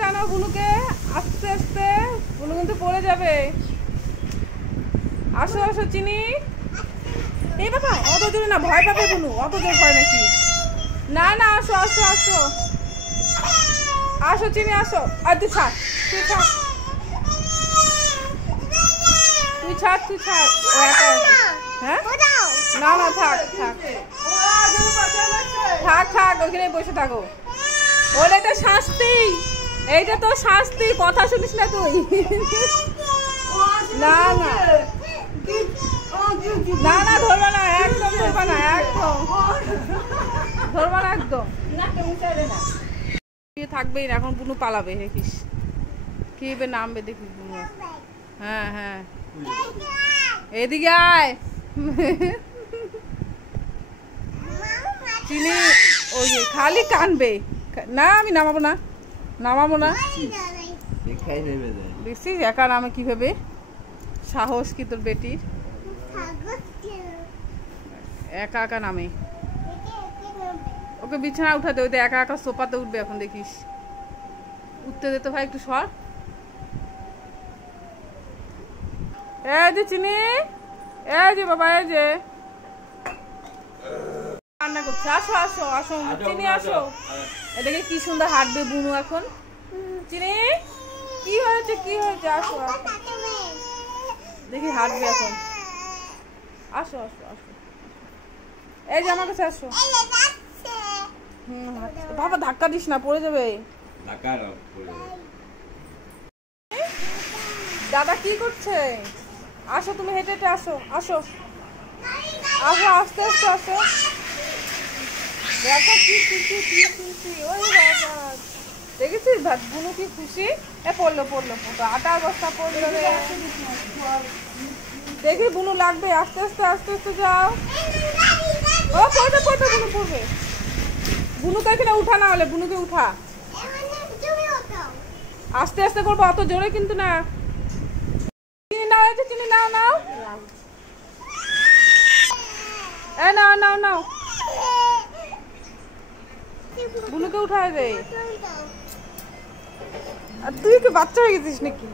টানো বুনুকে, আস্তে আস্তে, বুনু কিন্তু পড়ে যাবে। আসো আসো চিনি। এই বাবা অত জোরে না, ভয় পাবে বুনু, অত জোর ভয় নাকি? না না আসো আসো আসো আসো চিনি আসো। আর তুই ছাড়, তুই ছাড়, তুই ছাড়, তুই ছাড়। ও একা হ্যাঁ না না থাক থাক থাক থাক, ওইখানে বসে থাকো। ওটা তো শাস্তি, এইটা তো শাস্তি, কথা শুনিস না তুই? না না না না ধরবা না, একদম ধরবা না, একদম ধরবা না, একদম থাকবেই না। এখন বুনু পালাবে, দেখিস কি নামবে, দেখিস বুনু। হ্যাঁ হ্যাঁ এদিকে আয়। চিনি ওই খালি কানবে না, আমি নামাবো না, নামাবো না। দেখছিস একা নামে কিভাবে, সাহস কি তোর বেটির, একা একা নামে। ওকে বিছানা উঠাতে, ওই তো একা একা সোফাতে উঠবে এখন, দেখিস। উঠতে দে তো ভাই, একটু সর। এই যে চিনি, এই যে বাবা, এই যে রান্না করছে। আসো আসো আসো চিনি আসো। এটাকে কি সুন্দর হাঁটবে বুনু এখন। চিনি কি হয়েছে, কি হয়েছে? আসো আসো, দেখি হাঁটবে এখন। আসো আসো আসো, এই যে আমার কাছে আসো। বাবা ধাক্কা দিস না, পড়ে যাবে। দাদা কি করছে? আসো তুমি, হেঁটে হেঁটে আসো, আসো আসো, আস্তে আস্তে আসো। দেখো কি খুশি, কি খুশি, ওই বাবা দেখেছিস ভাত বুনু কি খুশি। এ পড়লো পড়লো, আটার বস্তা পড়লো রে। দেখি বুনু লাগবে, আস্তে আস্তে আস্তে আস্তে যাও। ও পড়বে পড়বে, বুনু পড়বে। বুনুকে এখানে উঠা, না হলে বুনুকে উঠা, আস্তে আস্তে করবো, অত জোরে কিন্তু না। চিনি নাও, এই যে চিনি নাও, নাও এ নাও নাও নাও, বুনুকে উঠায় দে। আর তুই কি বাচ্চা হয়ে গেছিস নাকি?